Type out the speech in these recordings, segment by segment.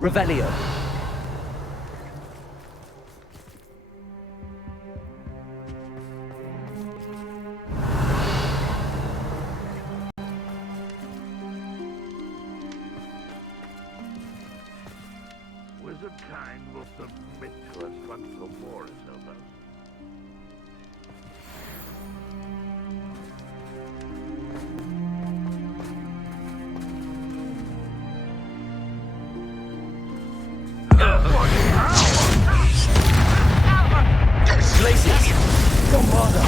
Revelio. Wizard kind will submit to us once the war is over. Glaciers! Bombarda!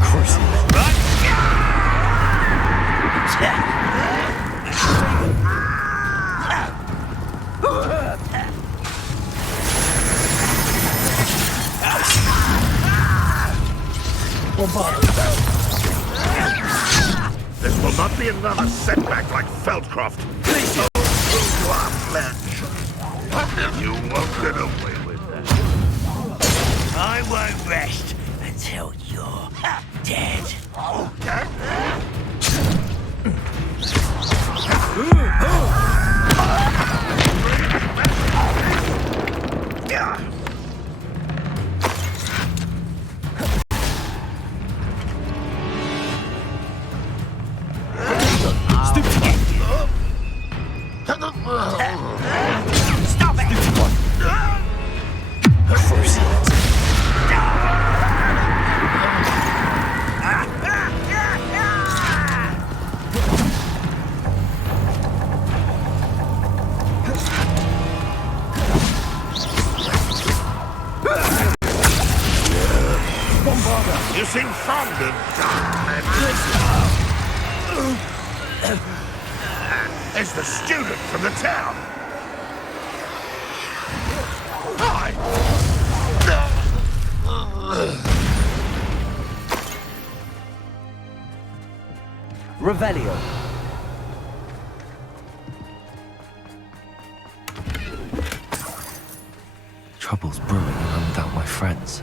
Crucible! This will not be another setback like Feldcroft. Please go to our pledge. You won't get away with that. I won't rest until you're dead. Stop it! You seem fond of dark. It's the student from the town. Hi. Revelio. Trouble's brewing and I'm without my friends.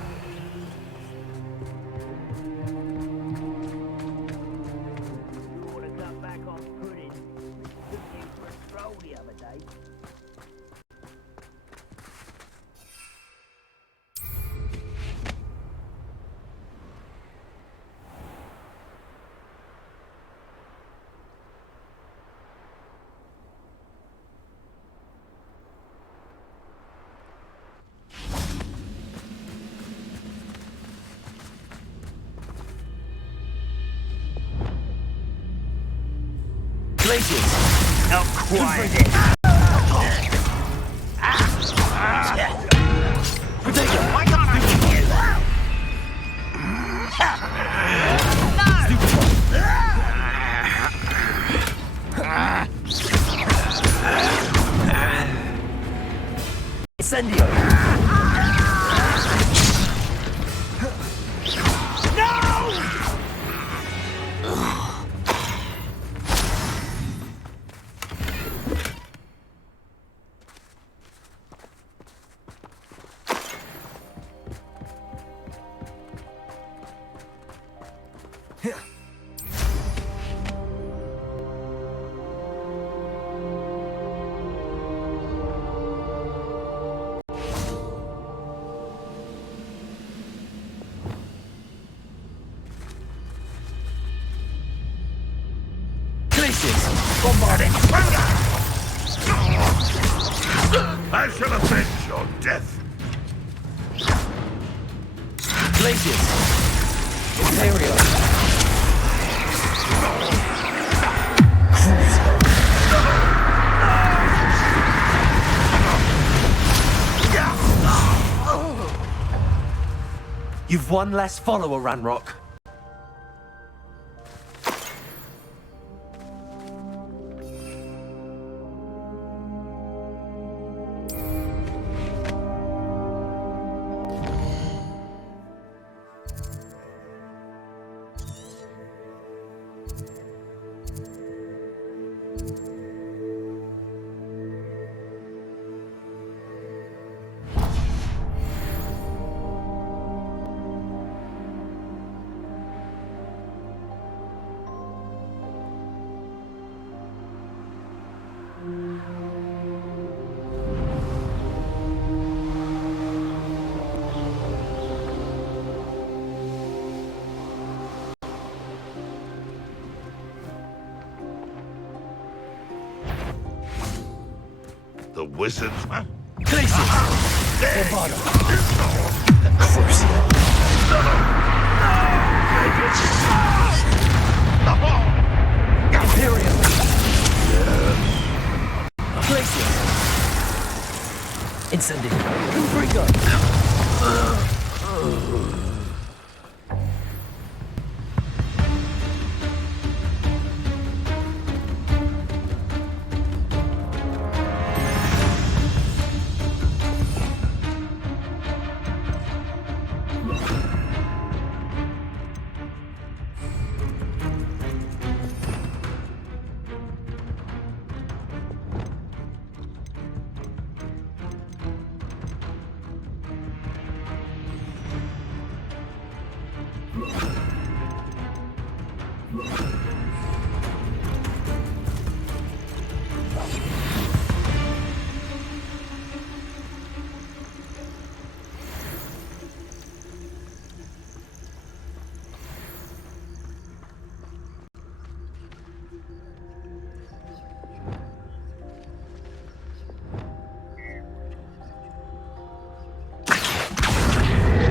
Glaciers! Now quiet. Why can't I get Incendio! Bombarding! I shall avenge your death. Glaciers! Imperial! You've one less follower, Ranrock. The wizards... Glacius! There Bombarda! Imperium! Glacius! Incendio! Confringo!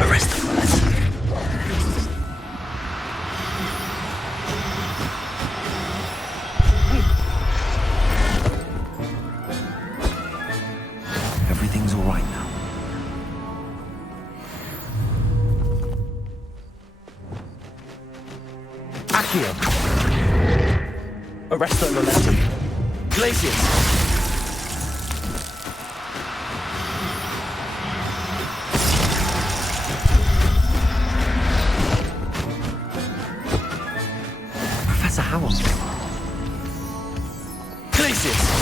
Arrest them. Everything's all right now. Accio! Arresto momentum! Glacius! Professor Howell. Glacius!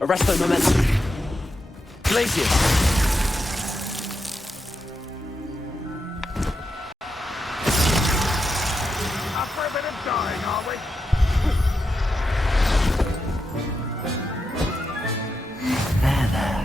Arresto momentum! Glacius! Up for a bit of dying, are we? There.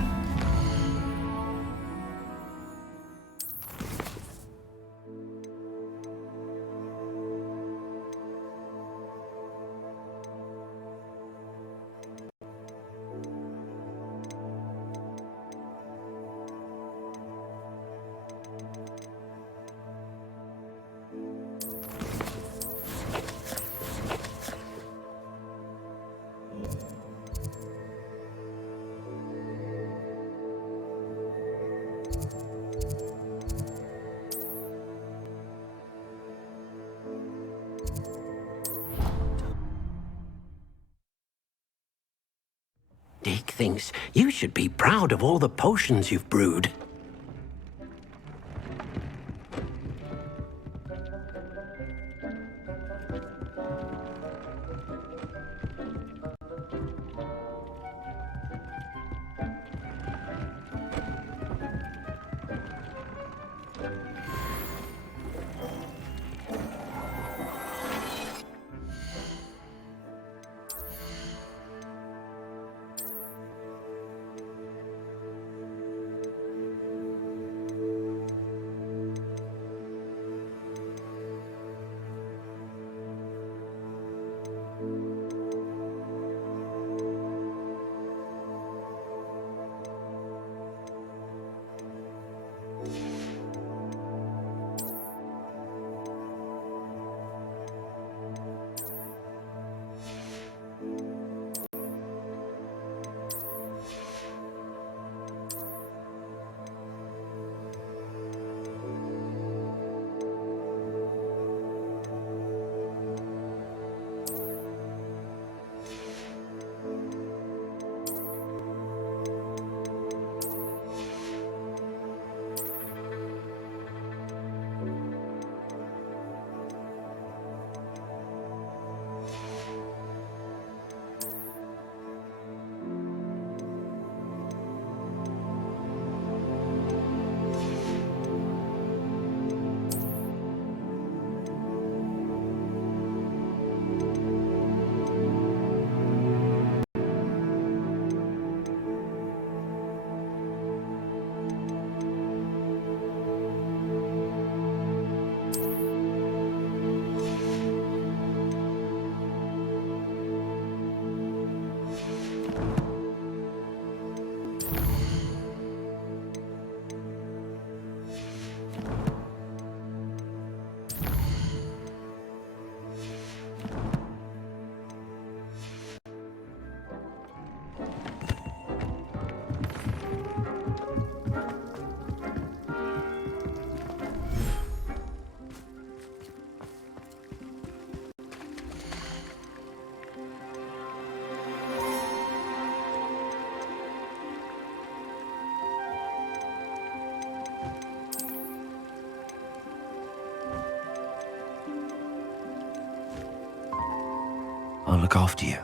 Dick thinks you should be proud of all the potions you've brewed. look after you.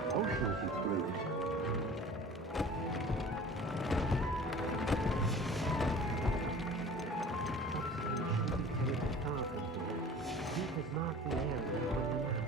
the potions you brewed. You has marked the area on the map.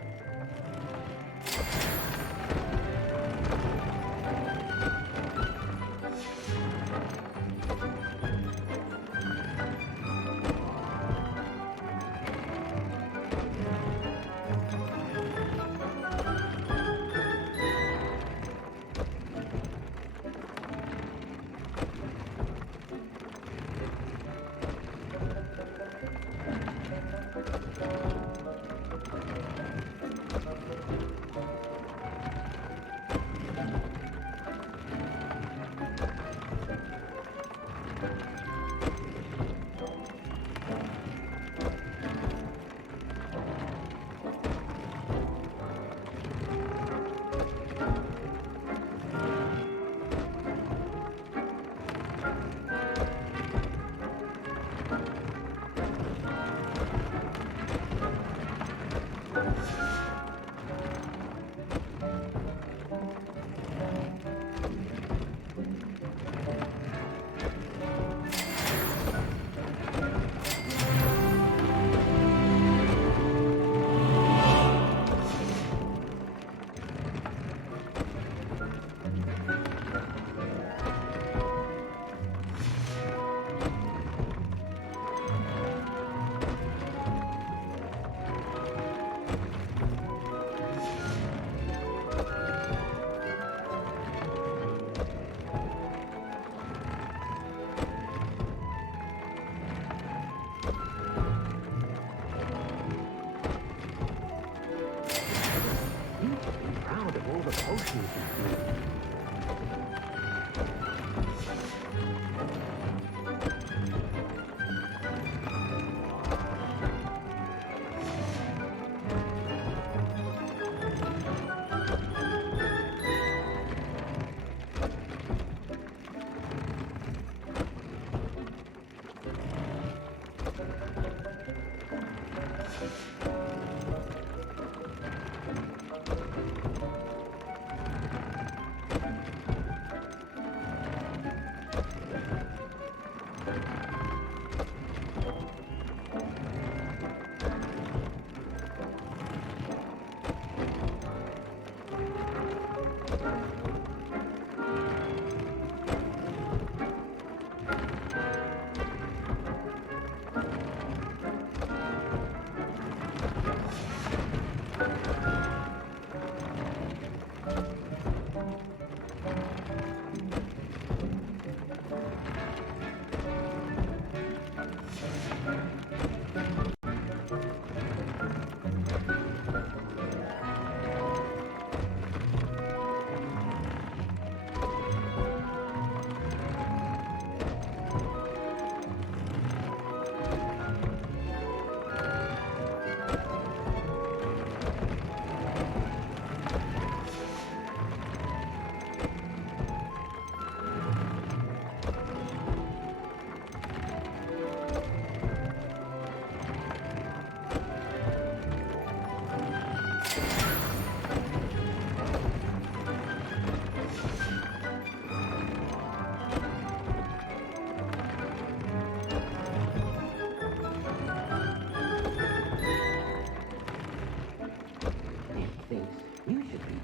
Proud of all the potions you brewed.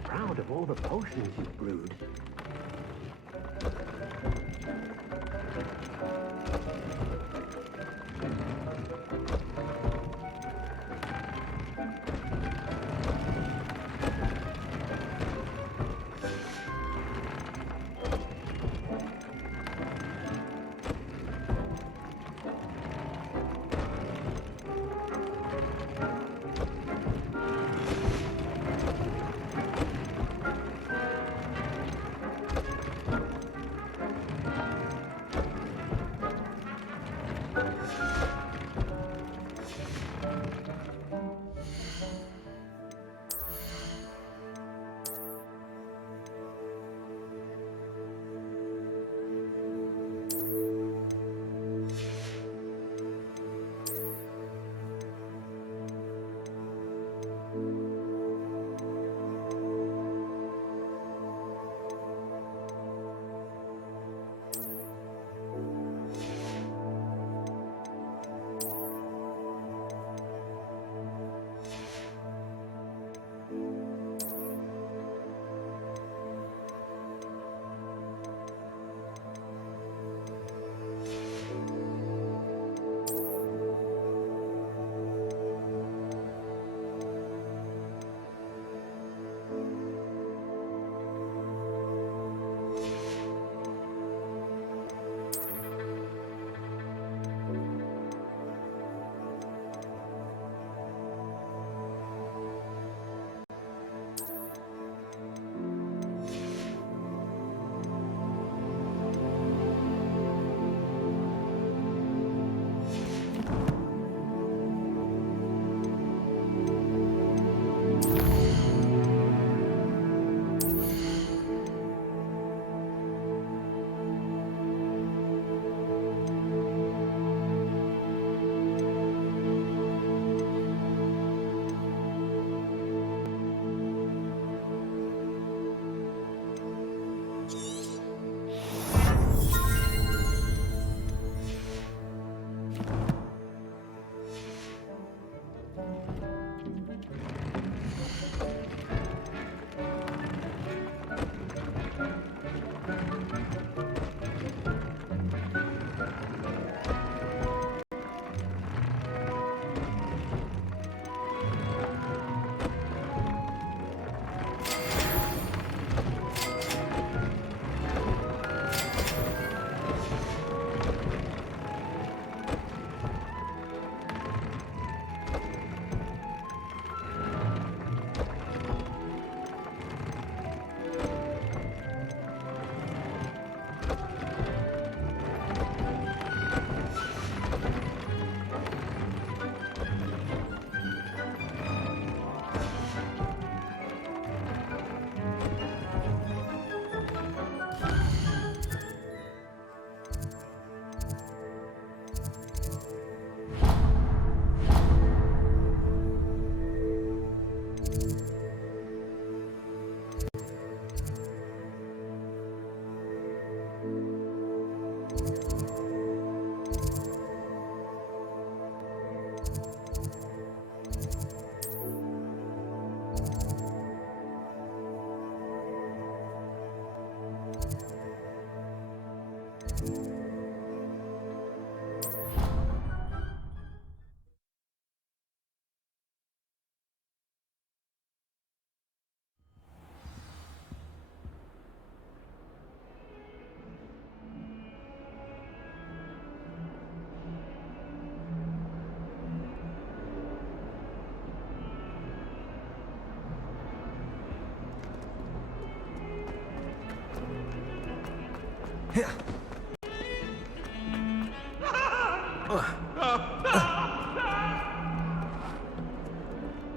Proud of all the potions you've brewed.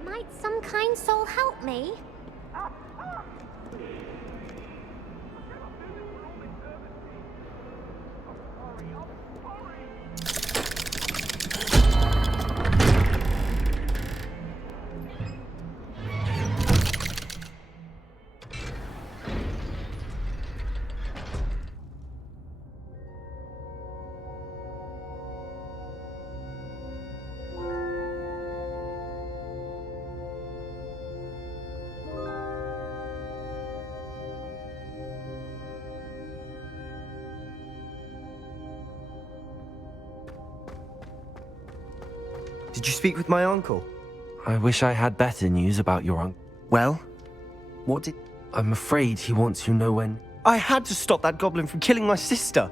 Might some kind soul help me? Did you speak with my uncle? I wish I had better news about your uncle. Well, what did... I'm afraid he wants you know when. I had to stop that goblin from killing my sister.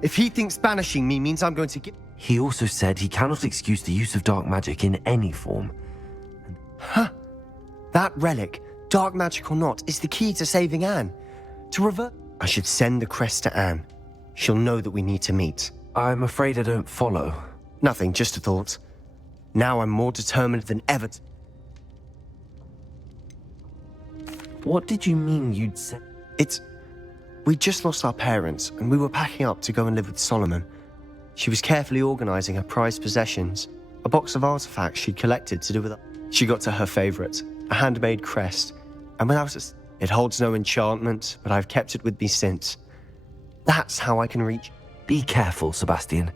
If he thinks banishing me means I'm going to get... He also said he cannot excuse the use of dark magic in any form. That relic, dark magic or not, is the key to saving Anne. To revert... I should send the crest to Anne. She'll know that we need to meet. I'm afraid I don't follow. Nothing, just a thought. Now I'm more determined than ever to... What did you mean you'd say? We just lost our parents, and we were packing up to go and live with Solomon. She was carefully organizing her prized possessions, a box of artifacts she'd collected to do with... She got to her favorite, a handmade crest, and without it... It holds no enchantment, but I've kept it with me since. That's how I can reach... Be careful, Sebastian.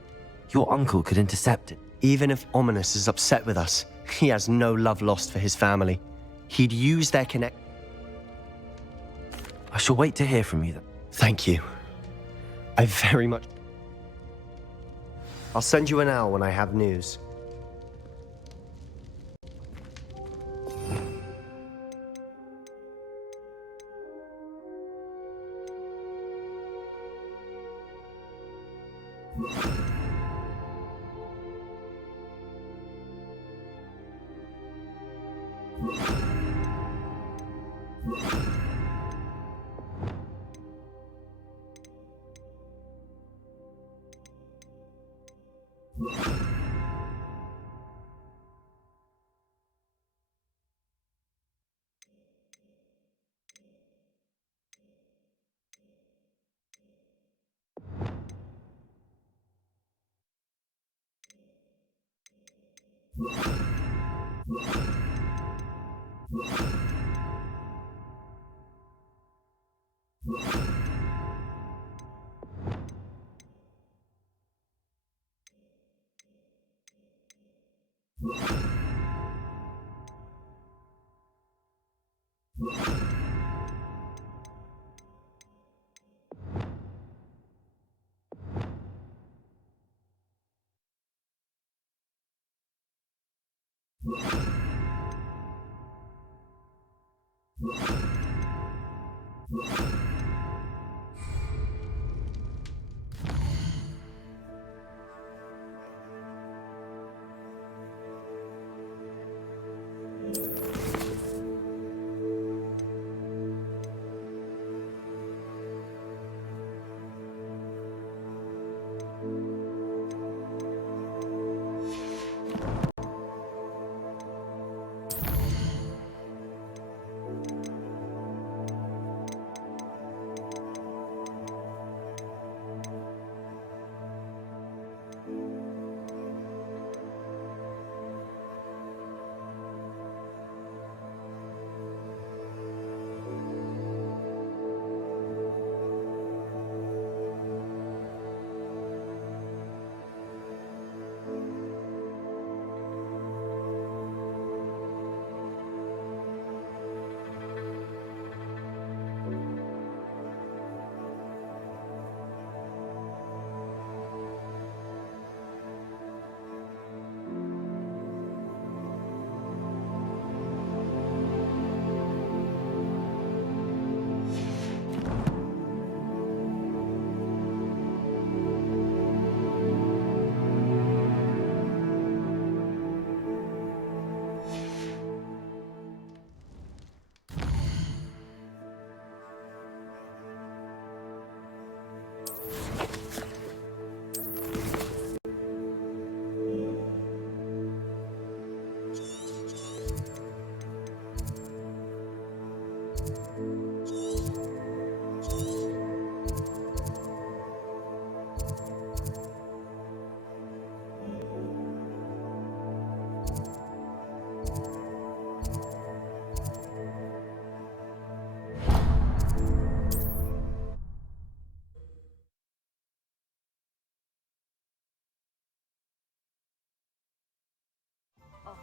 Your uncle could intercept it. Even if Ominous is upset with us, he has no love lost for his family. He'd use their connect... I shall wait to hear from you then. Thank you. I very much... I'll send you an owl when I have news.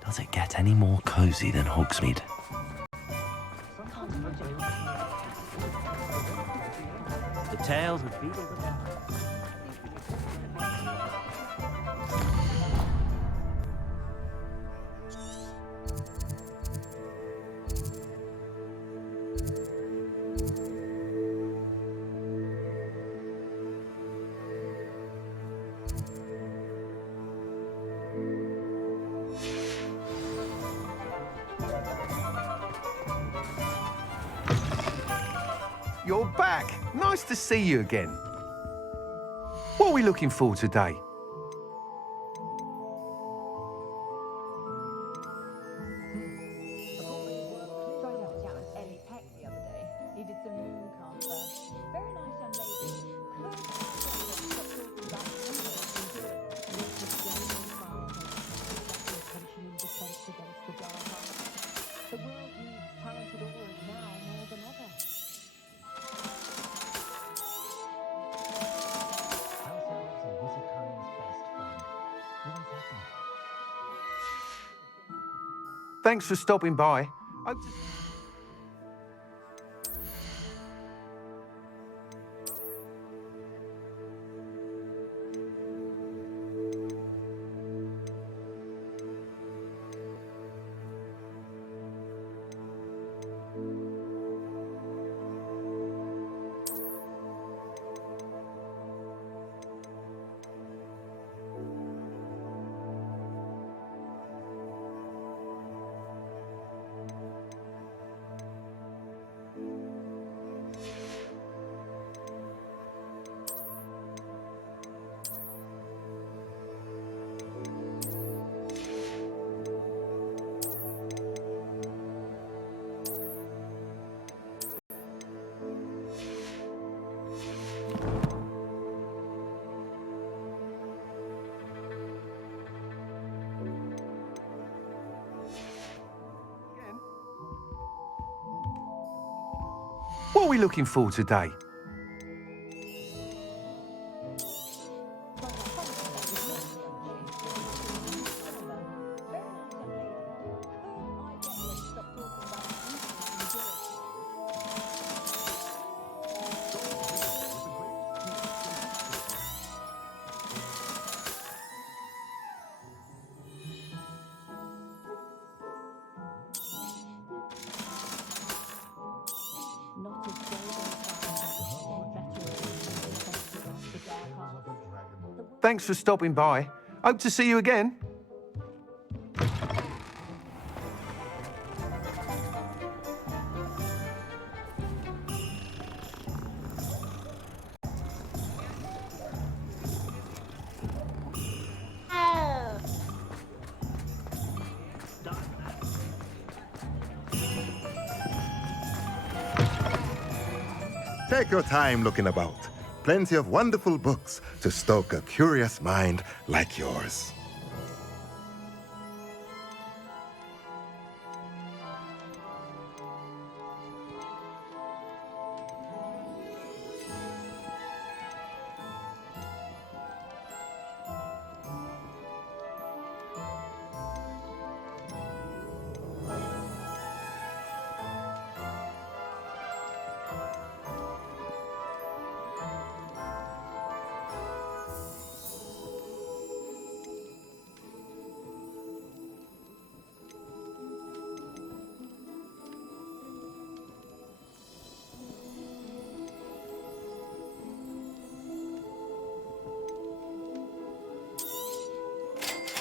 Does it get any more cozy than Hogsmeade? The tales of Beedle the Bard. You're back. Nice to see you again. What are we looking for today? Thanks for stopping by. What are we looking for today? Thanks for stopping by. Hope to see you again. Oh. Take your time looking about. Plenty of wonderful books to stoke a curious mind like yours.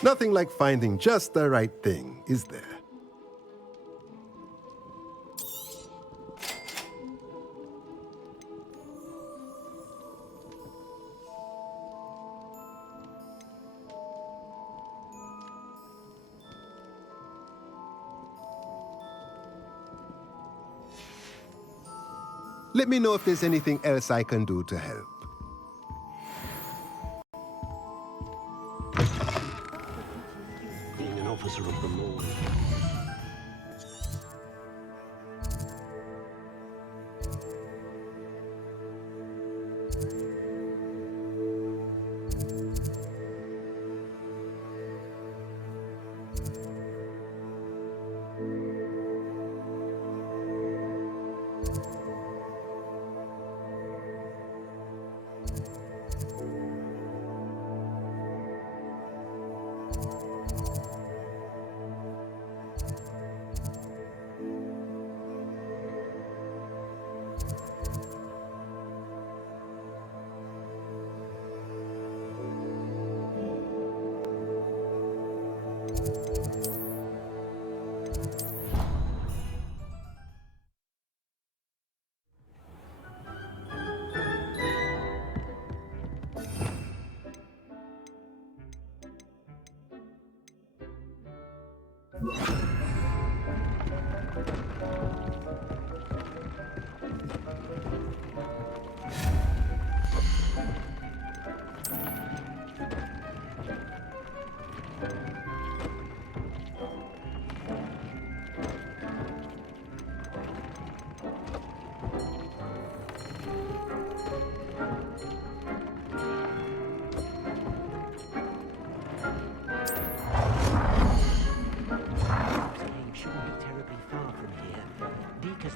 Nothing like finding just the right thing, is there? Let me know if there's anything else I can do to help. Being an officer of the law.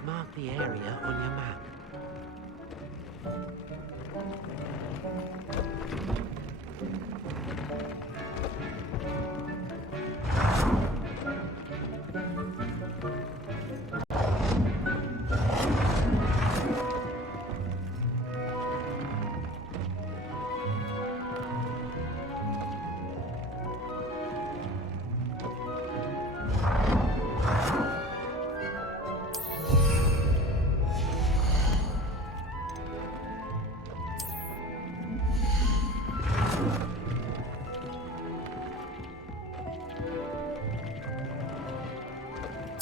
Mark the area on your map.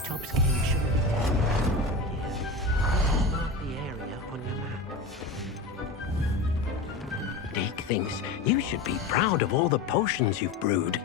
Top's King shouldn't be taken here. Mark the area on your map. Dick thinks you should be proud of all the potions you've brewed.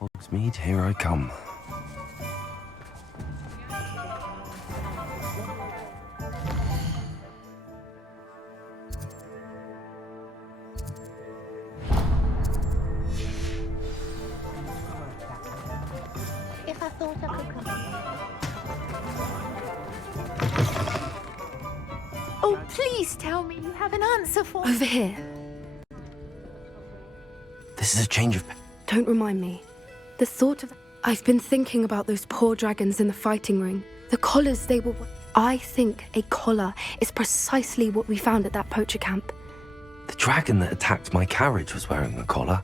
Hogsmeade, here I come. If I thought I could come. Oh, please tell me you have an answer for... Over here. This is a change of... Don't remind me. The thought of... I've been thinking about those poor dragons in the fighting ring. The collars they were... I think a collar is precisely what we found at that poacher camp. The dragon that attacked my carriage was wearing a collar,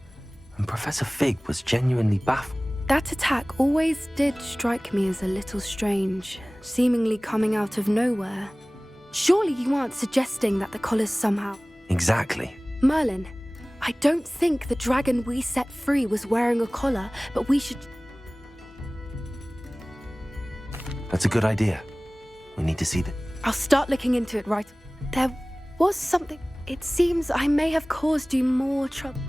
and Professor Fig was genuinely baffled. That attack always did strike me as a little strange, seemingly coming out of nowhere. Surely you aren't suggesting that the collars somehow... Exactly. Merlin, I don't think the dragon we set free was wearing a collar, but we should... That's a good idea. We need to see the... I'll start looking into it right... There was something... It seems I may have caused you more trouble.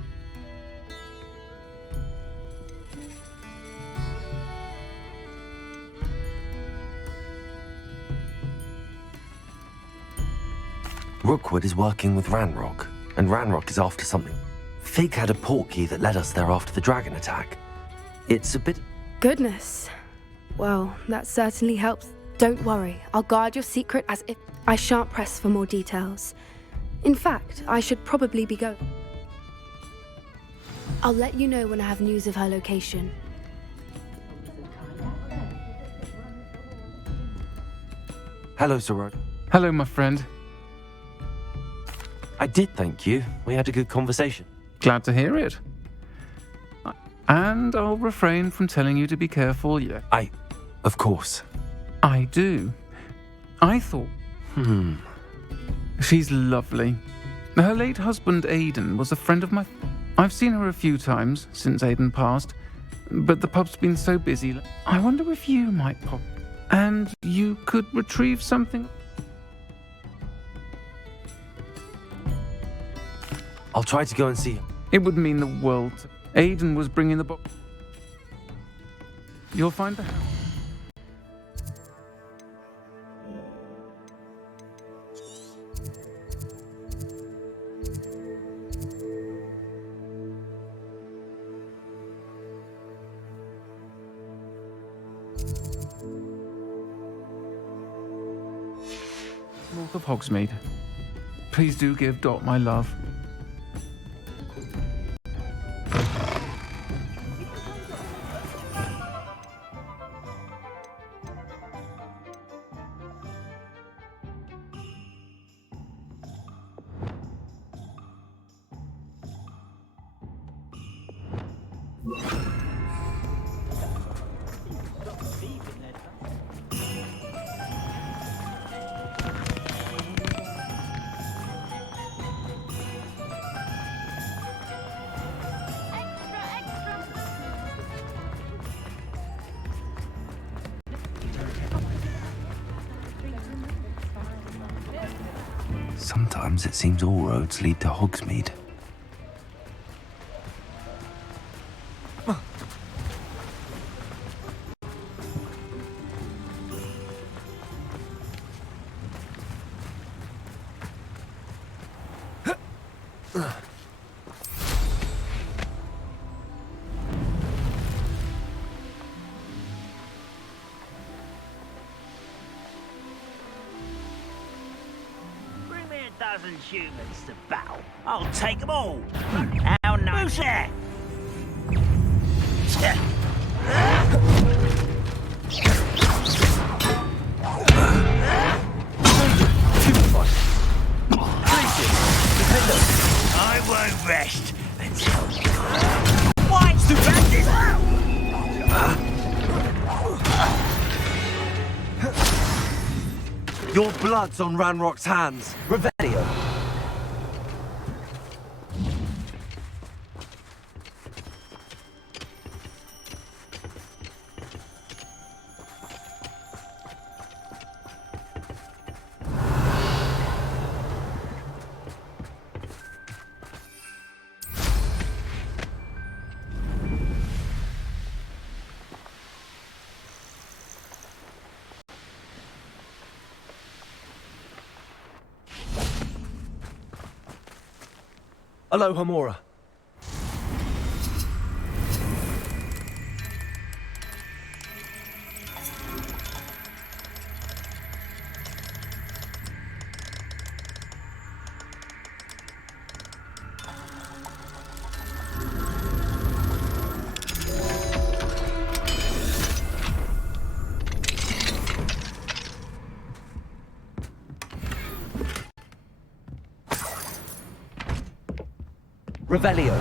Rookwood is working with Ranrock, and Ranrock is after something. Fig had a portkey that led us there after the dragon attack. It's a bit... Goodness. Well, that certainly helps. Don't worry, I'll guard your secret as if... I shan't press for more details. In fact, I should probably be going. I'll let you know when I have news of her location. Hello, Sir. Hello, my friend. I did thank you. We had a good conversation. Glad to hear it. And I'll refrain from telling you to be careful, yeah. Of course. I do. I thought... She's lovely. Her late husband, Aidan, was a friend of my... I've seen her a few times since Aidan passed, but the pub's been so busy. I wonder if you might pop... And you could retrieve something... I'll try to go and see him. It would mean the world. Aidan was bringing the box. You'll find the house. North of Hogsmeade. Please do give Dot my love. Sometimes it seems all roads lead to Hogsmeade. Dozen humans to battle. I'll take them all. How nice. Who's there? I won't rest until you... What's the bandit? Your blood's on Ranrock's hands. Revelio. Aloha, Mora. Revelio.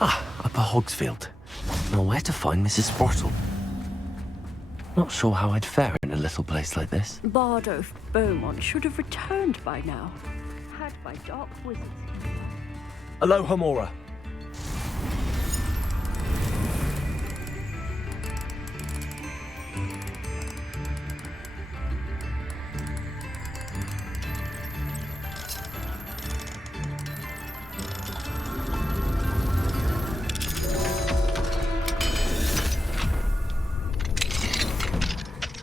Upper Hogsfield. Now, where to find Mrs. Sprottle? Not sure how I'd fare in a little place like this. Bardolph Beaumont should have returned by now. Had by dark wizards. Aloha, Mora.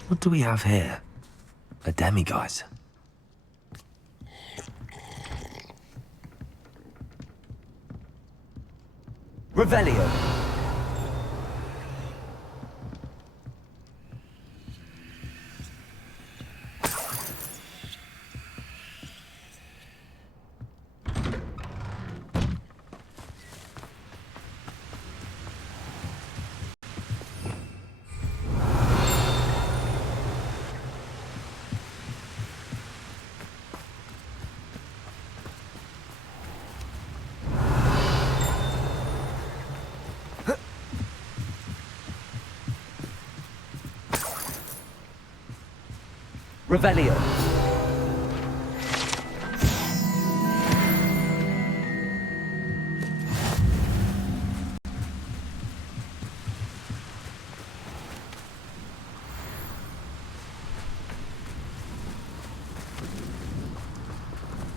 What do we have here? A demiguise. Revelio. Revelio.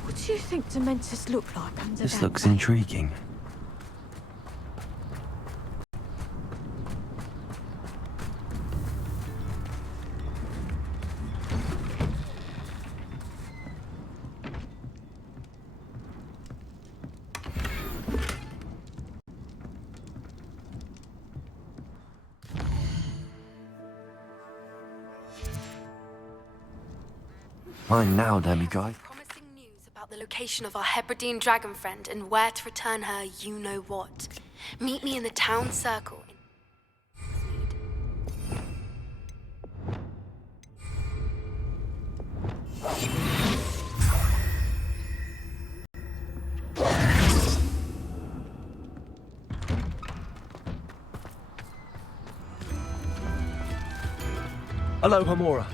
What do you think Dementors look like under This that looks veil? intriguing. Mine now, demiguise. Promising news about the location of our Hebridean dragon friend and where to return her you-know-what. Meet me in the town circle. Aloha, Mora.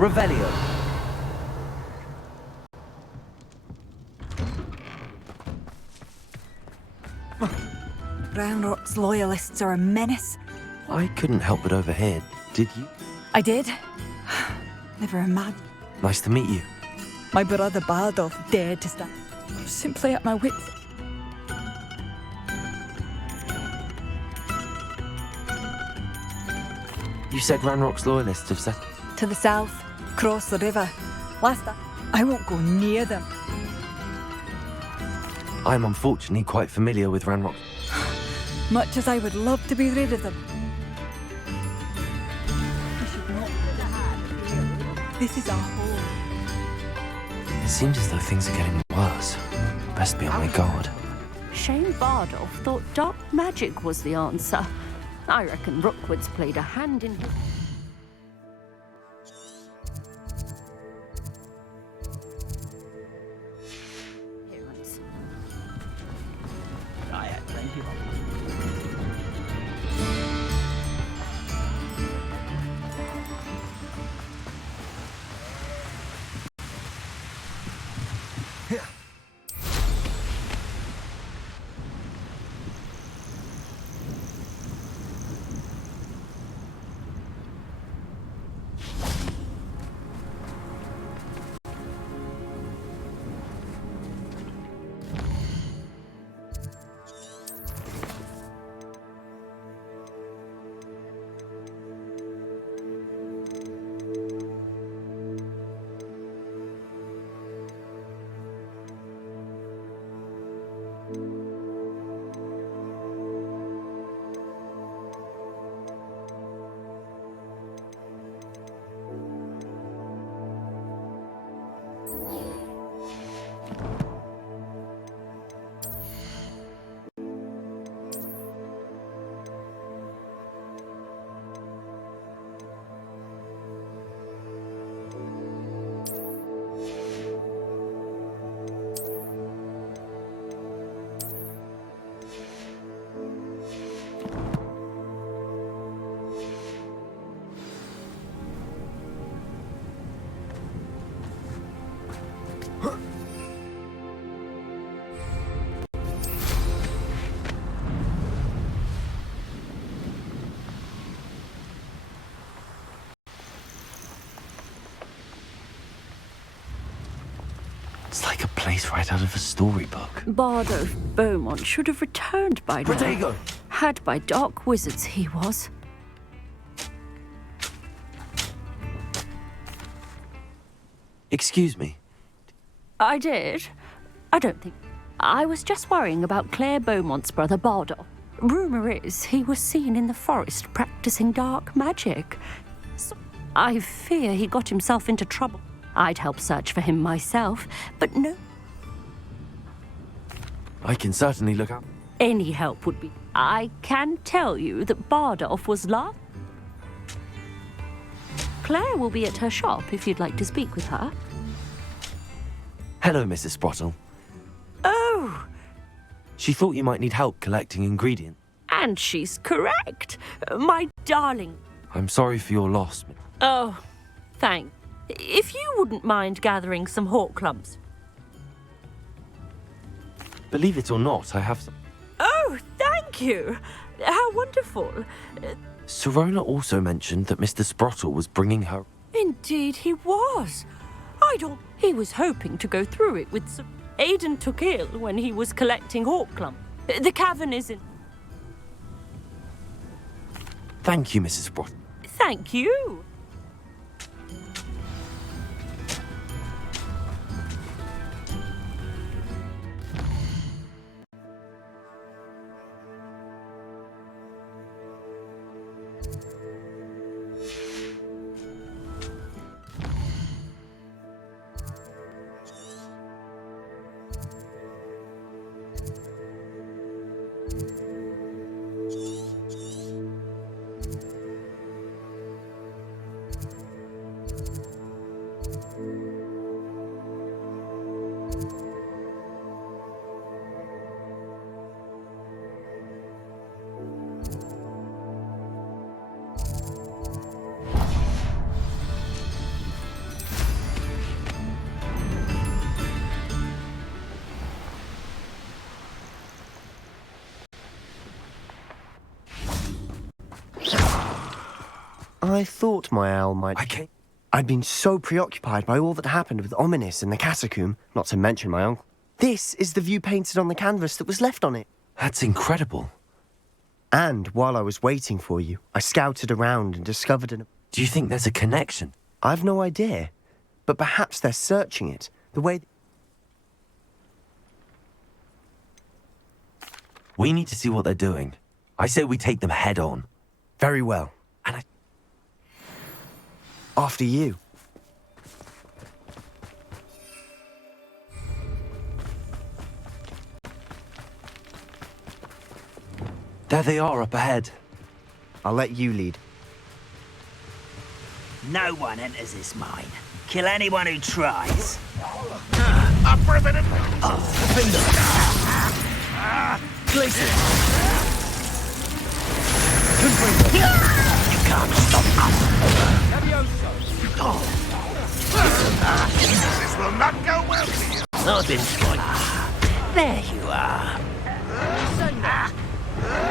Revelio. Ranrock's loyalists are a menace. I couldn't help but overhear, did you? I did. Never imagined. Nice to meet you. My brother Bardolph dared to stand. I was simply at my wits. You said Ranrock's loyalists have set... To the south, cross the river. Last time, I won't go near them. I'm unfortunately quite familiar with Ranrock. Much as I would love to be rid of them. I should not. This is our home. It seems as though things are getting worse. Best be on my guard. Shane Bardolph thought dark magic was the answer. I reckon Rookwood's played a hand in his... I had plenty of It's like a place right out of a storybook. Bardo Beaumont should have returned by now. Protego! Had by dark wizards he was. Excuse me. I did. I don't think... I was just worrying about Claire Beaumont's brother Bardo. Rumour is he was seen in the forest practicing dark magic. So I fear he got himself into trouble. I'd help search for him myself, but no. I can certainly look up. Any help would be... I can tell you that Bardolph was last. Claire will be at her shop if you'd like to speak with her. Hello, Mrs. Sprottle. Oh! She thought you might need help collecting ingredients. And she's correct. My darling. I'm sorry for your loss. Oh, thanks. If you wouldn't mind gathering some hawk clumps. Believe it or not, I have some. Oh, thank you. How wonderful. Serona also mentioned that Mr. Sprottle was bringing her... Indeed he was. He was hoping to go through it with some... Aidan took ill when he was collecting hawk clumps. The cavern is in... Thank you, Mrs. Sprottle. Thank you. I thought my owl might... I'd been so preoccupied by all that happened with Ominis and the catacomb, not to mention my uncle. This is the view painted on the canvas that was left on it. That's incredible. And while I was waiting for you, I scouted around and discovered an... Do you think there's a connection? I've no idea, but perhaps they're searching it, the way... We need to see what they're doing. I say we take them head on. Very well. And After you. There they are up ahead. I'll let you lead. No one enters this mine. Kill anyone who tries. Up for a minute. Glacier. You can't stop us. This will not go well for you. I've been spotted. There you are.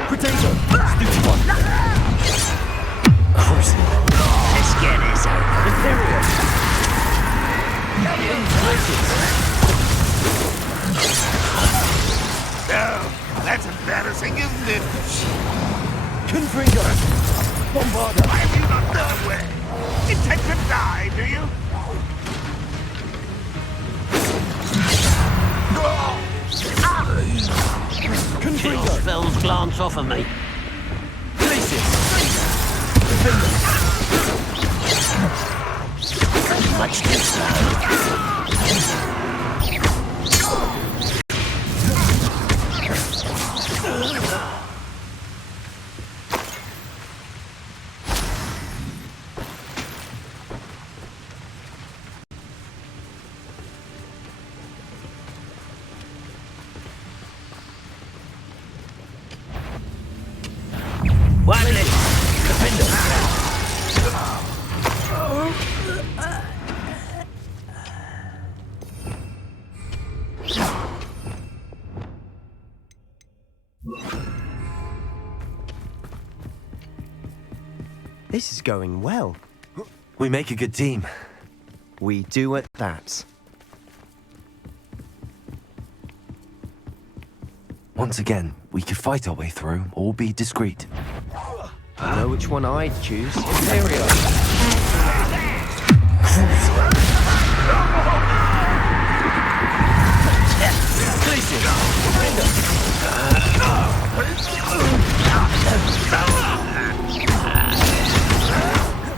Potato! Stupid one! Let's get this over. Imperial! Oh, that's embarrassing, isn't it? Confringo! Bombarda! Why have you not done away? Intend to die, do you? Kill spells glance off of me. Much too slow. One minute. This is going well. We make a good team. We do at that. Once again, we could fight our way through or be discreet. I know which one I'd choose. Imperial.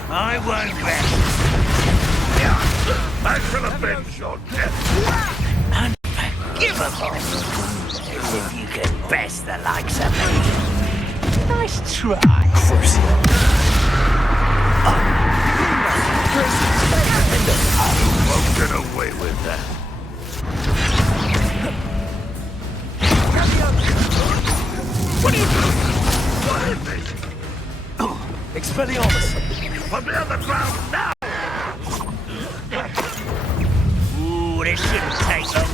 I won't rest. I shall avenge your death. Unforgivable. As if you can best the likes of me. Nice try. You won't get away with that. What are you doing? Expelliarmus. Put me on the ground now! Ooh, this shouldn't take long.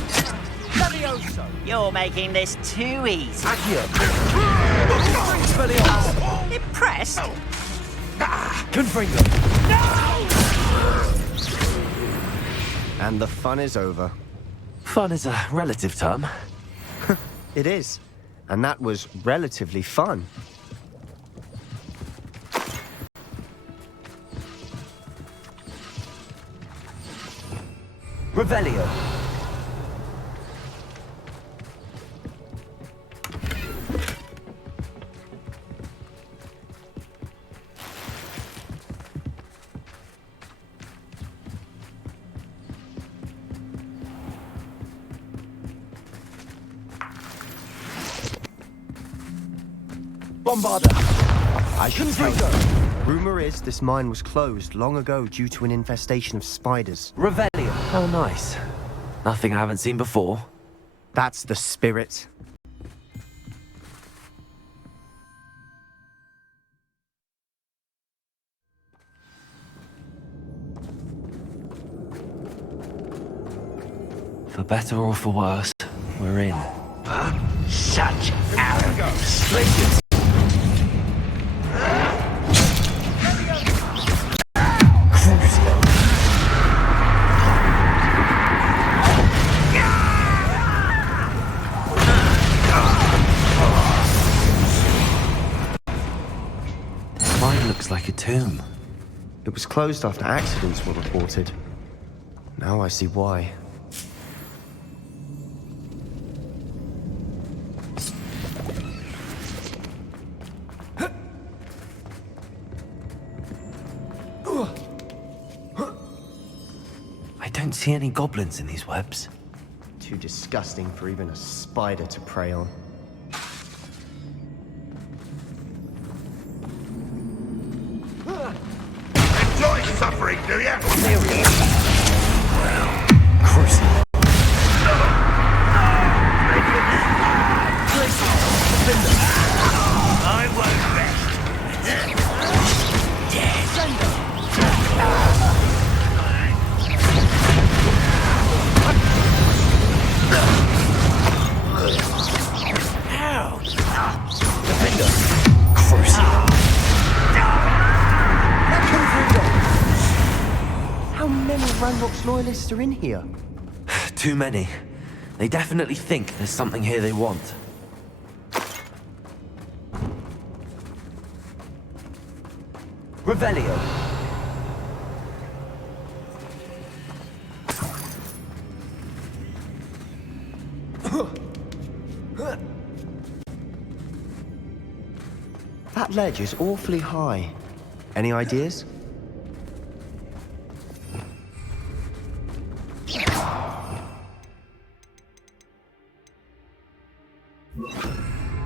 You're making this too easy. Expelliarmus. Impressed? Confringo. And the fun is over. Fun is a relative term. It is. And that was relatively fun. Revelio. Bombarder. I should tell you. Rumor is this mine was closed long ago due to an infestation of spiders. Revelio. Oh, nice. Nothing I haven't seen before. That's the spirit. For better or for worse, we're in. Such arrogance. Mine looks like a tomb. It was closed after accidents were reported. Now I see why. I don't see any goblins in these webs. Too disgusting for even a spider to prey on. Enjoy suffering, do ya? I won't rest. How many Ranrock's loyalists are in here? Too many. They definitely think there's something here they want. Revelio. That ledge is awfully high. Any ideas?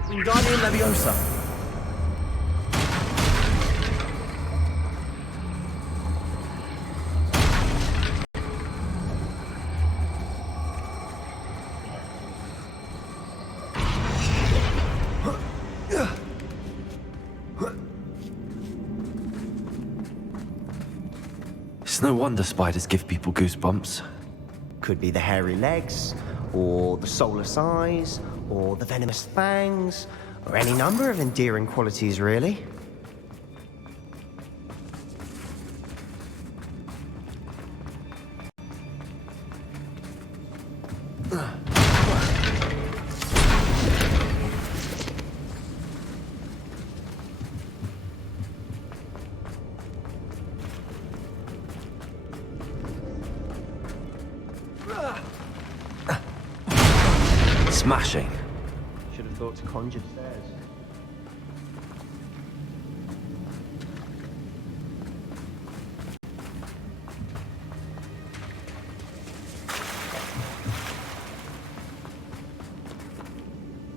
Wingardium Leviosa. It's no wonder spiders give people goosebumps. Could be the hairy legs, or the soulless eyes, or the venomous fangs, or any number of endearing qualities, really. Smashing. Should have thought to conjure stairs.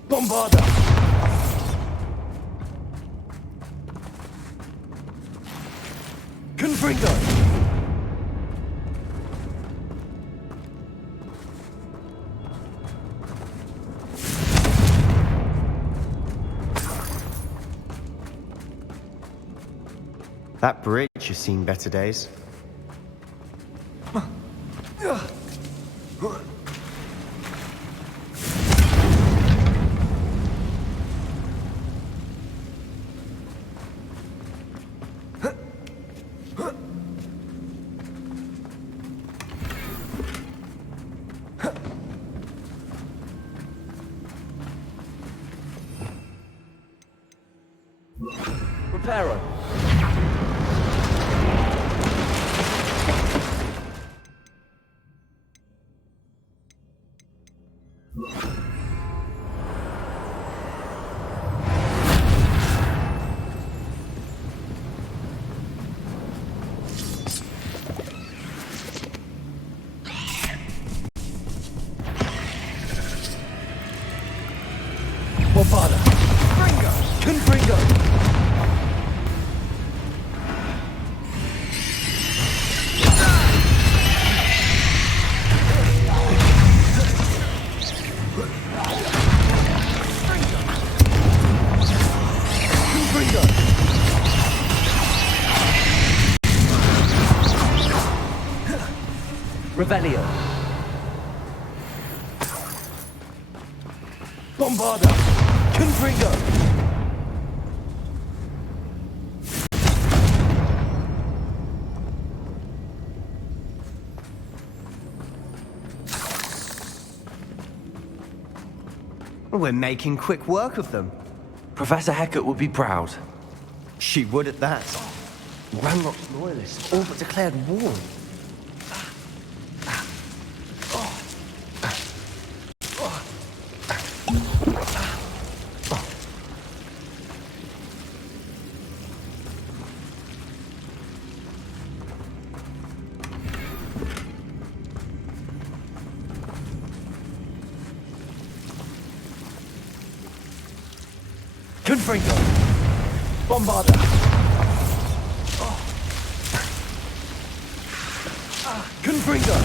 Bombarda! Confringo! That bridge has seen better days. Reparo! Bombarda! Confringo! Confringo! Revelio. Bombarda. Confringo. We're making quick work of them. Professor Hecat would be proud. She would at that. Ranrock's loyalists all but declared war. Confringo! Bombarda! Confringo!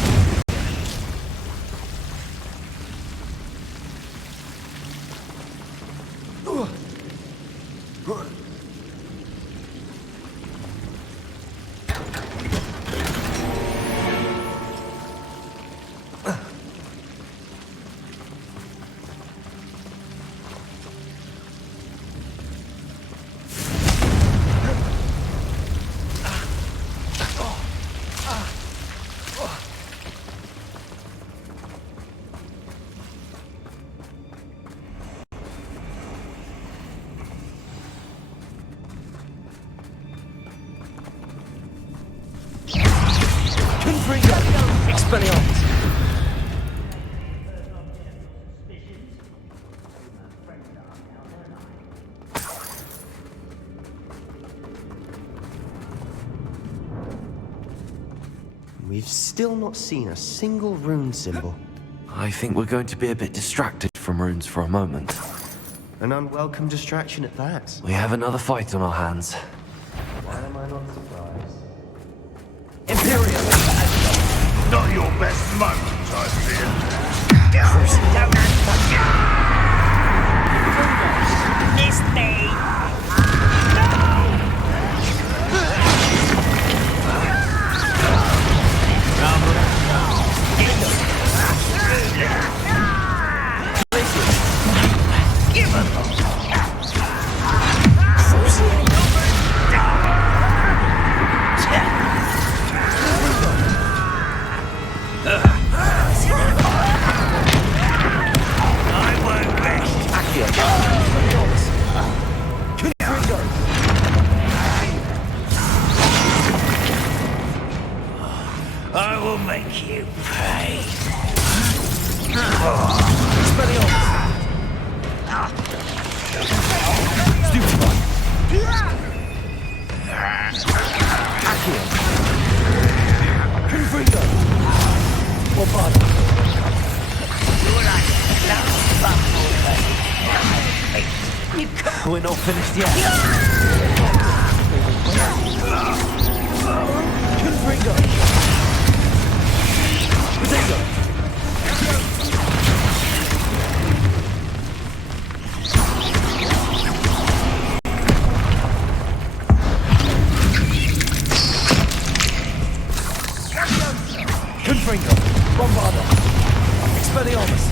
Expelliarmus! We've still not seen a single rune symbol. I think we're going to be a bit distracted from runes for a moment. An unwelcome distraction at that. We have another fight on our hands. Why am I not surprised? Imperium! Not your best moment, I fear. Miss me! I will make you pay. Expelliarmus! Just yet. Confringo. Potato. Confringo. Bombardo. Expelliarmus.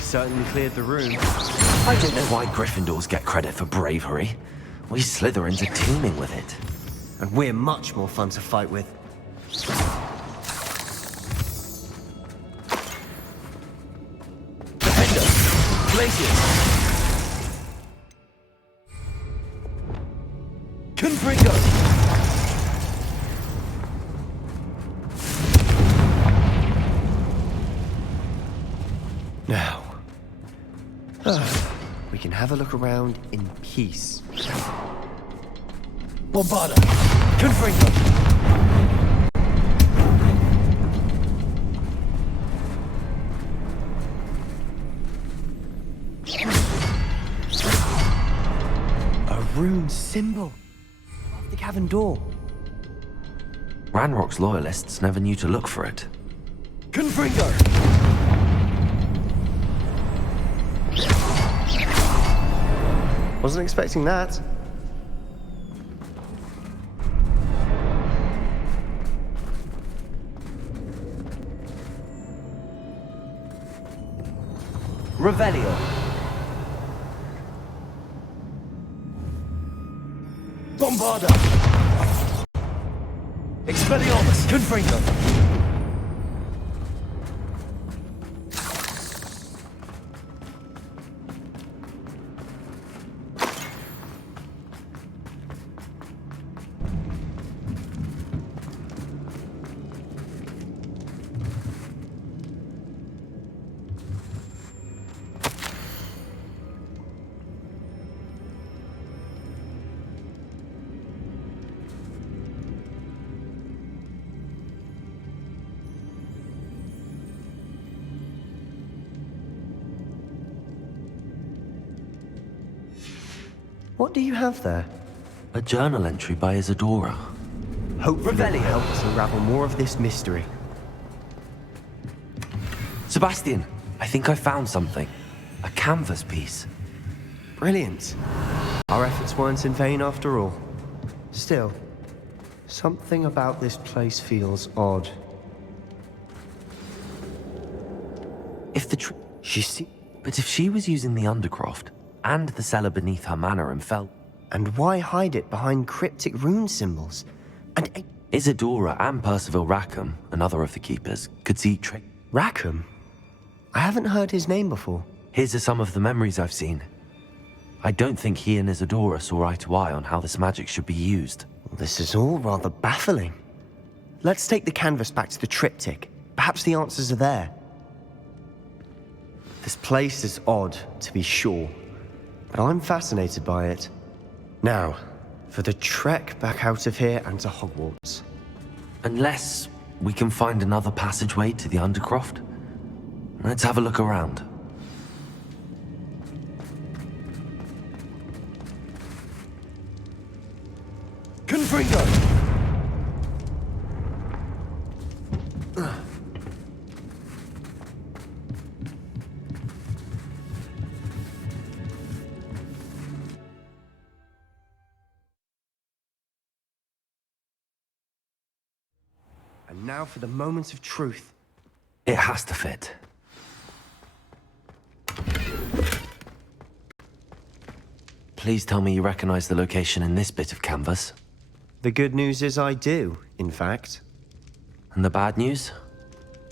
Certainly cleared the room. I don't know why Gryffindors get credit for bravery. We Slytherins are teeming with it. And we're much more fun to fight with. Defender. Glacius. Confringo. Now, we can have a look around in peace. Bombarda. Confringo. A rune symbol above the cavern door. Ranrock's loyalists never knew to look for it. Confringo. Wasn't expecting that. Revelio. Bombarda. Expelliarmus. Confringo. What do you have there? A journal entry by Isadora. Hopefully it will help us unravel more of this mystery. Sebastian, I think I found something. A canvas piece. Brilliant. Our efforts weren't in vain after all. Still, something about this place feels odd. If the But if she was using the Undercroft, and the cellar beneath her manor and fell... And why hide it behind cryptic rune symbols? And Isadora and Percival Rackham, another of the keepers, could see Rackham? I haven't heard his name before. His are some of the memories I've seen. I don't think he and Isadora saw eye to eye on how this magic should be used. This is all rather baffling. Let's take the canvas back to the triptych. Perhaps the answers are there. This place is odd, to be sure, but I'm fascinated by it. Now, for the trek back out of here and to Hogwarts. Unless we can find another passageway to the Undercroft. Let's have a look around. Confringo! And now for the moment of truth. It has to fit. Please tell me you recognize the location in this bit of canvas. The good news is I do, in fact. And the bad news?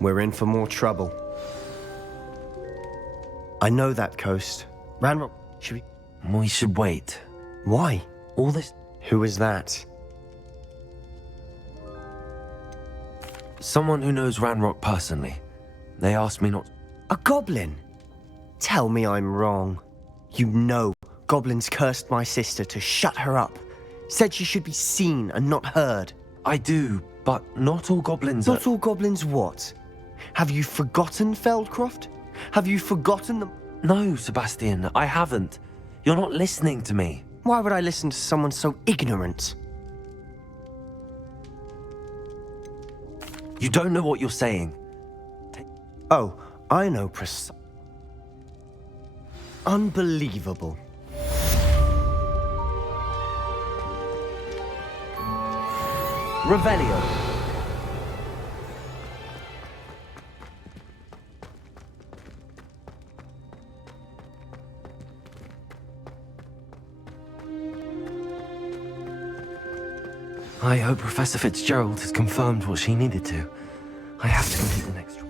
We're in for more trouble. I know that coast. Ranrock, should we... We should wait. Why? All this... Who is that? Someone who knows Ranrock personally. They asked me not... A goblin? Tell me I'm wrong. You know goblins cursed my sister to shut her up. Said she should be seen and not heard. I do, but not all goblins Not all goblins what? Have you forgotten Feldcroft? Have you forgotten them? No, Sebastian, I haven't. You're not listening to me. Why would I listen to someone so ignorant? You don't know what you're saying. Oh, I know Unbelievable. Revelio. I hope Professor Fitzgerald has confirmed what she needed to. I have to complete the next one.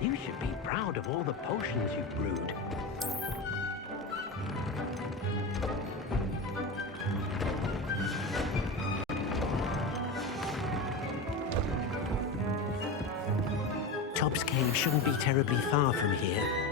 You should be proud of all the potions you've brewed. Tobbs Cave shouldn't be terribly far from here.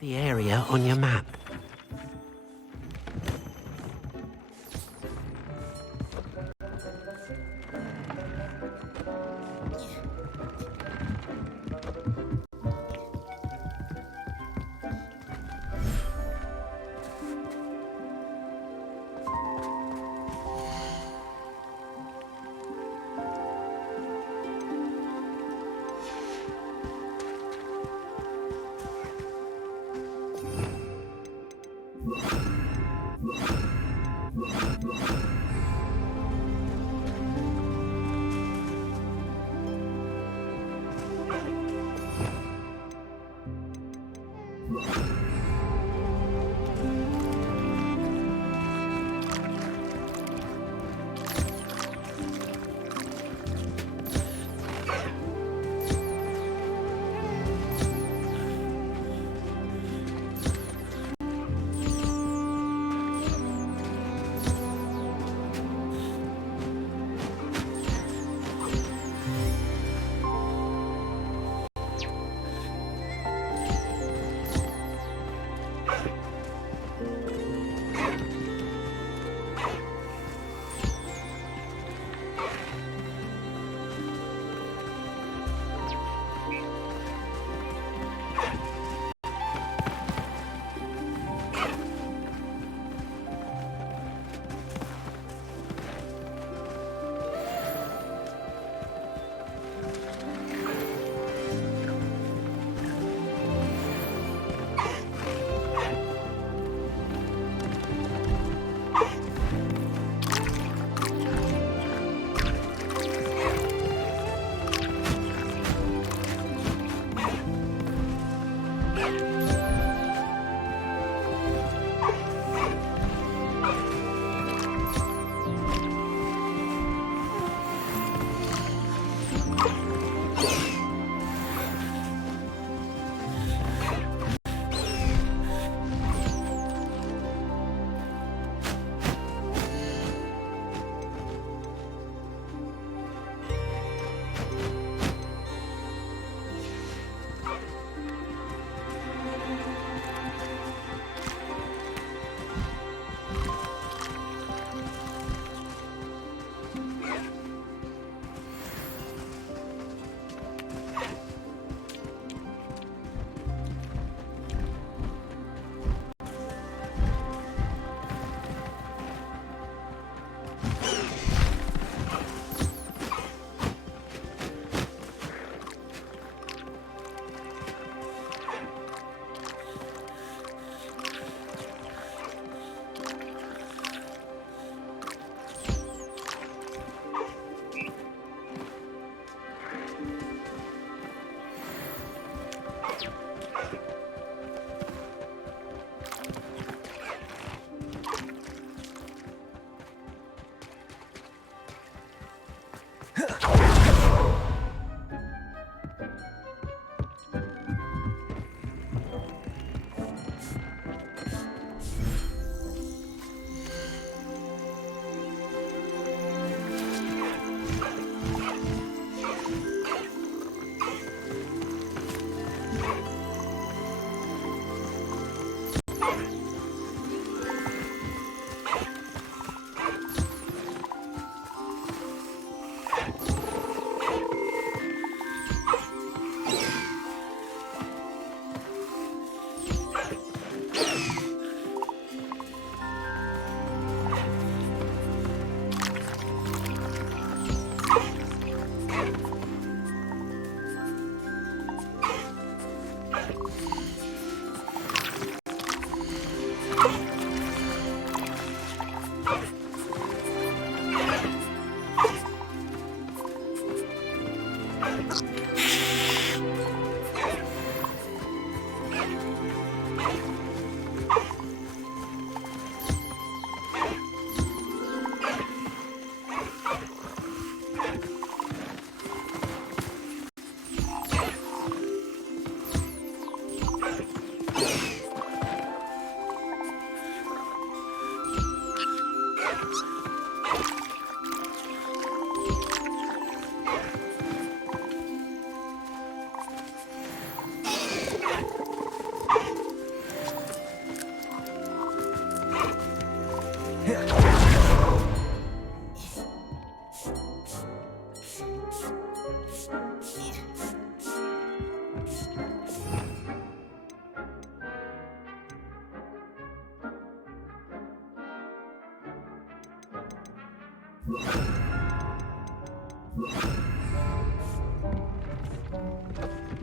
The area on your map.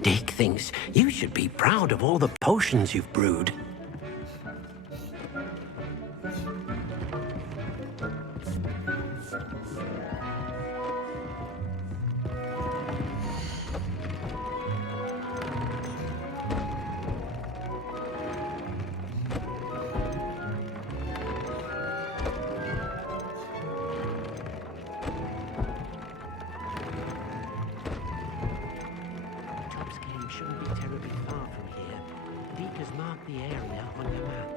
Dick thinks you should be proud of all the potions you've brewed. Shouldn't be terribly far from here. Deke has marked the area on your map.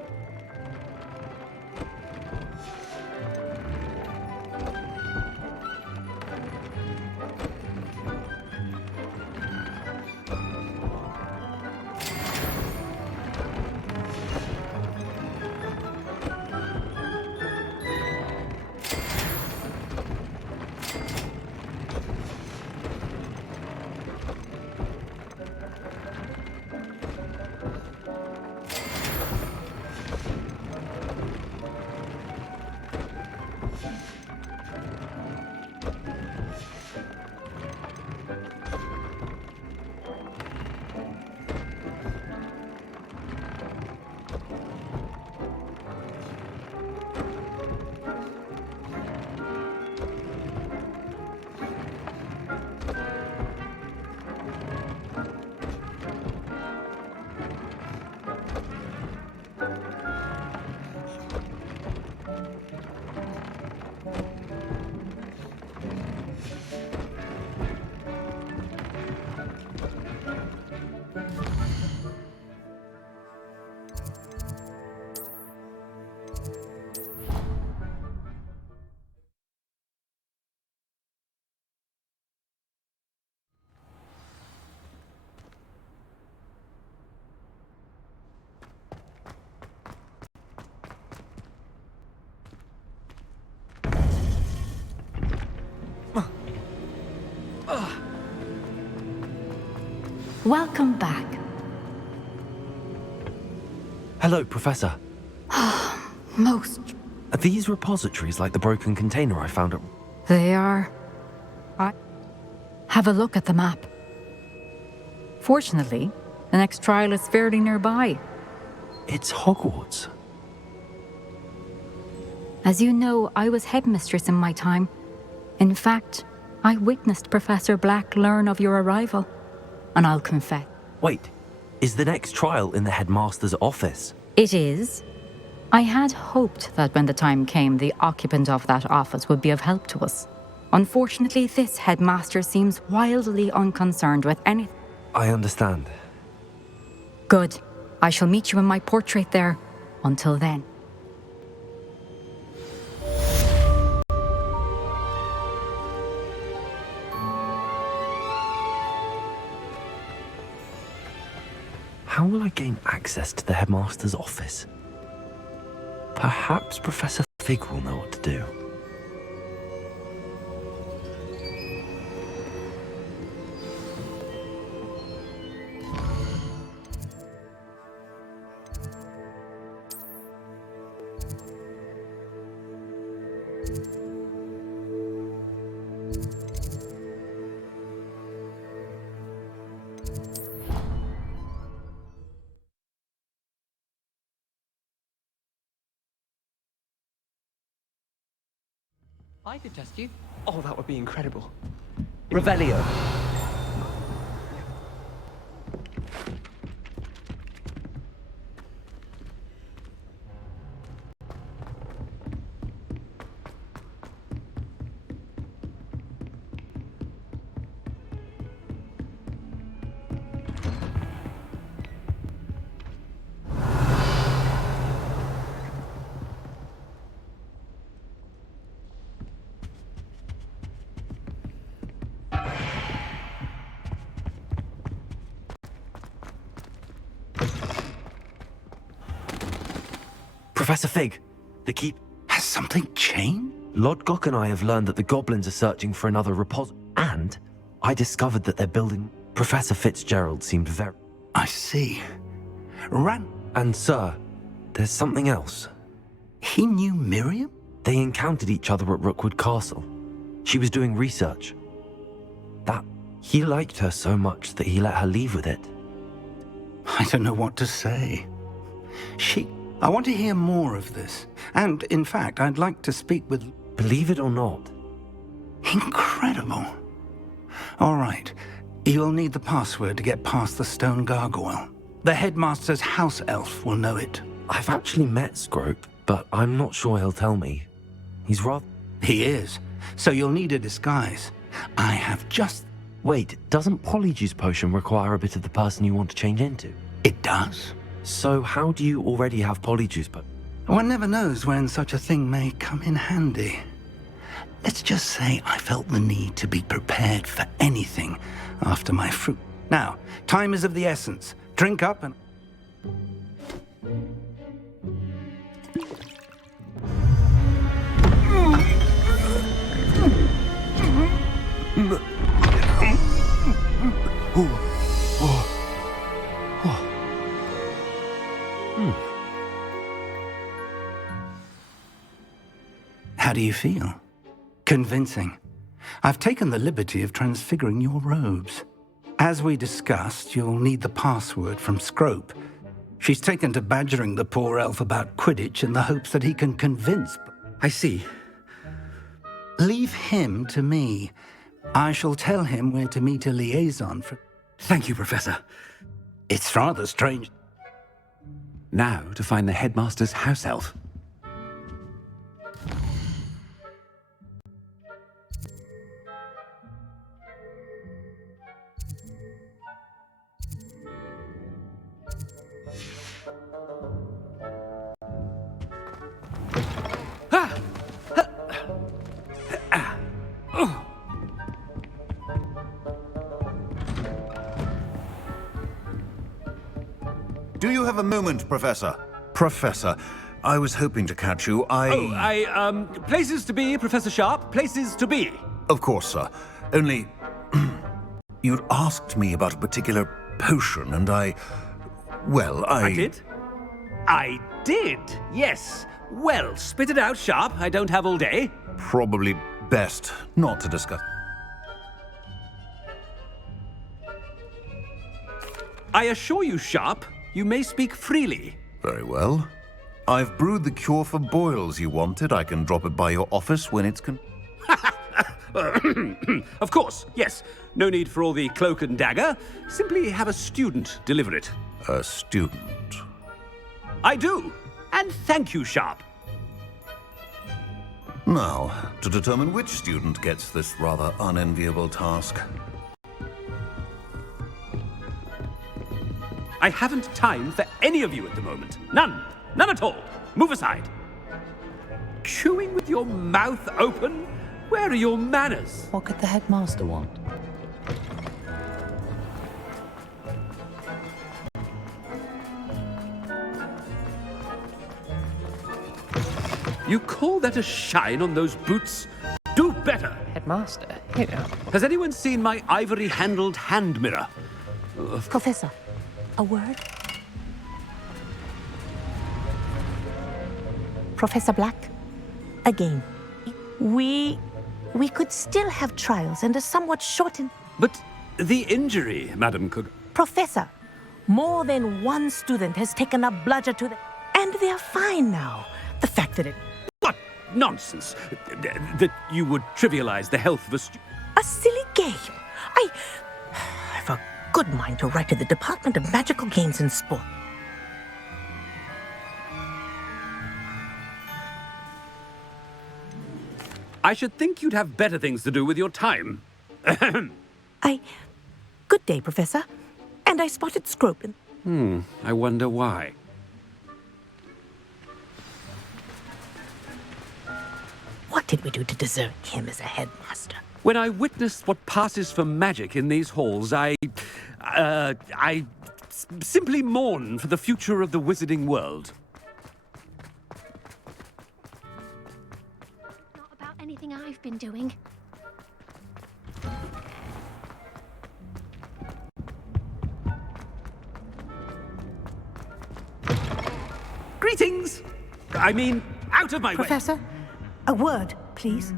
Welcome back. Hello, Professor. Most. Are these repositories like the broken container I found at... They are. Have a look at the map. Fortunately, the next trial is fairly nearby. It's Hogwarts. As you know, I was headmistress in my time. In fact, I witnessed Professor Black learn of your arrival. And I'll confess. Wait, is the next trial in the headmaster's office? It is. I had hoped that when the time came, the occupant of that office would be of help to us. Unfortunately, this headmaster seems wildly unconcerned with anything. I understand. Good. I shall meet you in my portrait there. Until then. How will I gain access to the headmaster's office? Perhaps Professor Fig will know what to do. I could test you. Oh, that would be incredible. Revelio. Professor Fig, the keep. Has something changed? Lodgok and I have learned that the goblins are searching for another repository, and I discovered that they're building. Professor Fitzgerald seemed very. I see. And sir, there's something else. He knew Miriam? They encountered each other at Rookwood Castle. She was doing research. He liked her so much that he let her leave with it. I don't know what to say. I want to hear more of this. And, in fact, I'd like to speak with... Believe it or not. Incredible. All right. You'll need the password to get past the stone gargoyle. The headmaster's house elf will know it. I've actually met Scrope, but I'm not sure he'll tell me. He's rather... He is. So you'll need a disguise. I have just... Wait, doesn't Polyjuice Potion require a bit of the person you want to change into? It does. So how do you already have Polyjuice Potion? One never knows when such a thing may come in handy. Let's just say I felt the need to be prepared for anything after my fruit. Now, time is of the essence. Drink up and... How do you feel? Convincing. I've taken the liberty of transfiguring your robes. As we discussed, you'll need the password from Scrope. She's taken to badgering the poor elf about Quidditch in the hopes that he can convince... I see. Leave him to me. I shall tell him where to meet a liaison for... Thank you, Professor. It's rather strange. Now to find the headmaster's house elf. Do you have a moment, Professor? Professor, I was hoping to catch you. Places to be, Professor Sharp. Places to be. Of course, sir. Only... you'd asked me about a particular potion, and I did? I did, yes. Well, spit it out, Sharp. I don't have all day. Probably best not to discuss. I assure you, Sharp, you may speak freely. Very well. I've brewed the cure for boils you wanted. I can drop it by your office when it's Of course, yes. No need for all the cloak and dagger. Simply have a student deliver it. A student? I do. And thank you, Sharp. Now, to determine which student gets this rather unenviable task. I haven't time for any of you at the moment. None. None at all. Move aside. Chewing with your mouth open? Where are your manners? What could the headmaster want? You call that a shine on those boots? Do better. Headmaster, you know. Has anyone seen my ivory-handled hand mirror? Professor, a word? Professor Black, again. We could still have trials and a somewhat shortened... But the injury, Madam Cook... Professor, more than one student has taken a bludger to the... And they're fine now. The fact that it... What nonsense! That you would trivialize the health of a student... A silly game. I've a good mind to write to the Department of Magical Games and Sport. I should think you'd have better things to do with your time. Good day, Professor. And I spotted Scrope in... I wonder why. What did we do to deserve him as a headmaster? When I witnessed what passes for magic in these halls, I simply mourn for the future of the wizarding world. I've been doing. Greetings! I mean, out of my Professor, a word, please.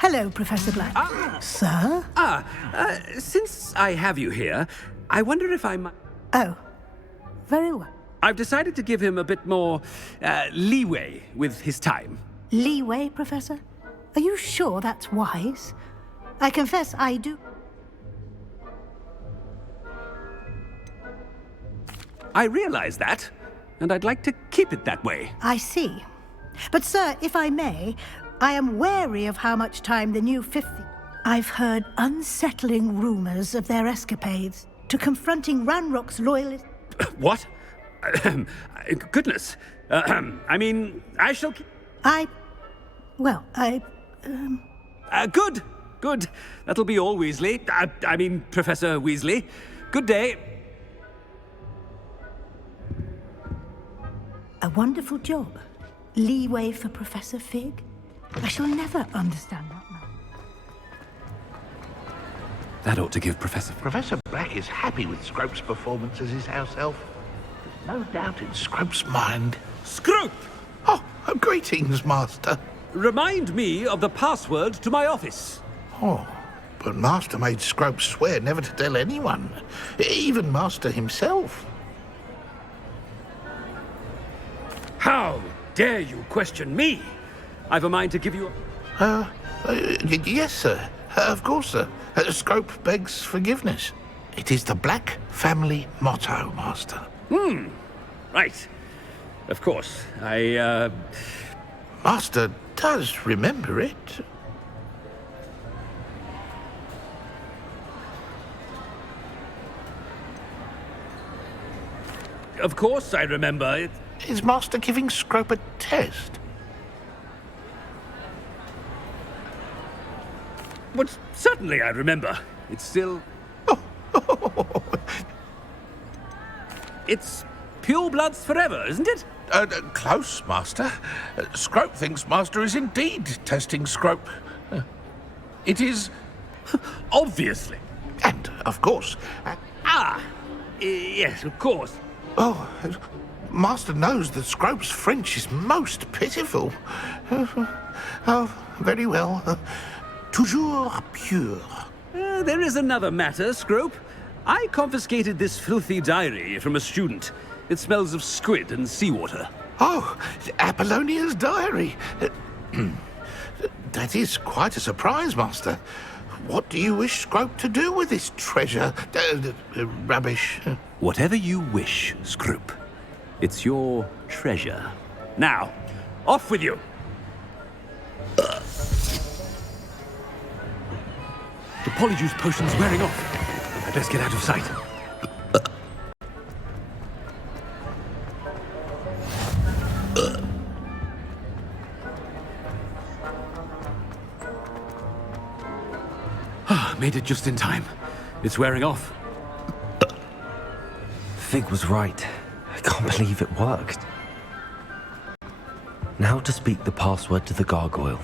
Hello, Professor Black. Sir? Since I have you here, I wonder if I might... Oh, very well. I've decided to give him a bit more leeway with his time. Leeway, Professor? Are you sure that's wise? I confess I do. I realize that, and I'd like to keep it that way. I see. But, sir, if I may, I am wary of how much time the new 50... I've heard unsettling rumors of their escapades to confronting Ranrock's loyalists. What? Goodness. I mean, I shall... Good. Good. That'll be all, Weasley. I mean, Professor Weasley. Good day. A wonderful job. Leeway for Professor Fig? I shall never understand that man. That ought to give Professor Black is happy with Scrope's performance as his house elf. There's no doubt in Scrope's mind. Scrope! Oh, greetings, Master. Remind me of the password to my office. Oh, but Master made Scrope swear never to tell anyone, even Master himself. How dare you question me? I've a mind to give you... Yes, sir. Of course, sir. Scrope begs forgiveness. It is the Black family motto, Master. Right. Of course. Master does remember it. Of course I remember it. Is Master giving Scrope a test? But certainly I remember. It's still... It's pure bloods forever, isn't it? Close, Master. Scrope thinks Master is indeed testing Scrope. It is... Obviously. And, of course... Yes, of course. Oh, Master knows that Scrope's French is most pitiful. Oh, very well. Toujours pure. There is another matter, Scrope. I confiscated this filthy diary from a student. It smells of squid and seawater. Oh, Apollonia's diary. That is quite a surprise, Master. What do you wish Scrope to do with this treasure? Rubbish. Whatever you wish, Scrope. It's your treasure. Now, off with you. The polyjuice potion's wearing off. I'd best get out of sight. Made it just in time. It's wearing off. Fig was right. I can't believe it worked. Now to speak the password to the gargoyle.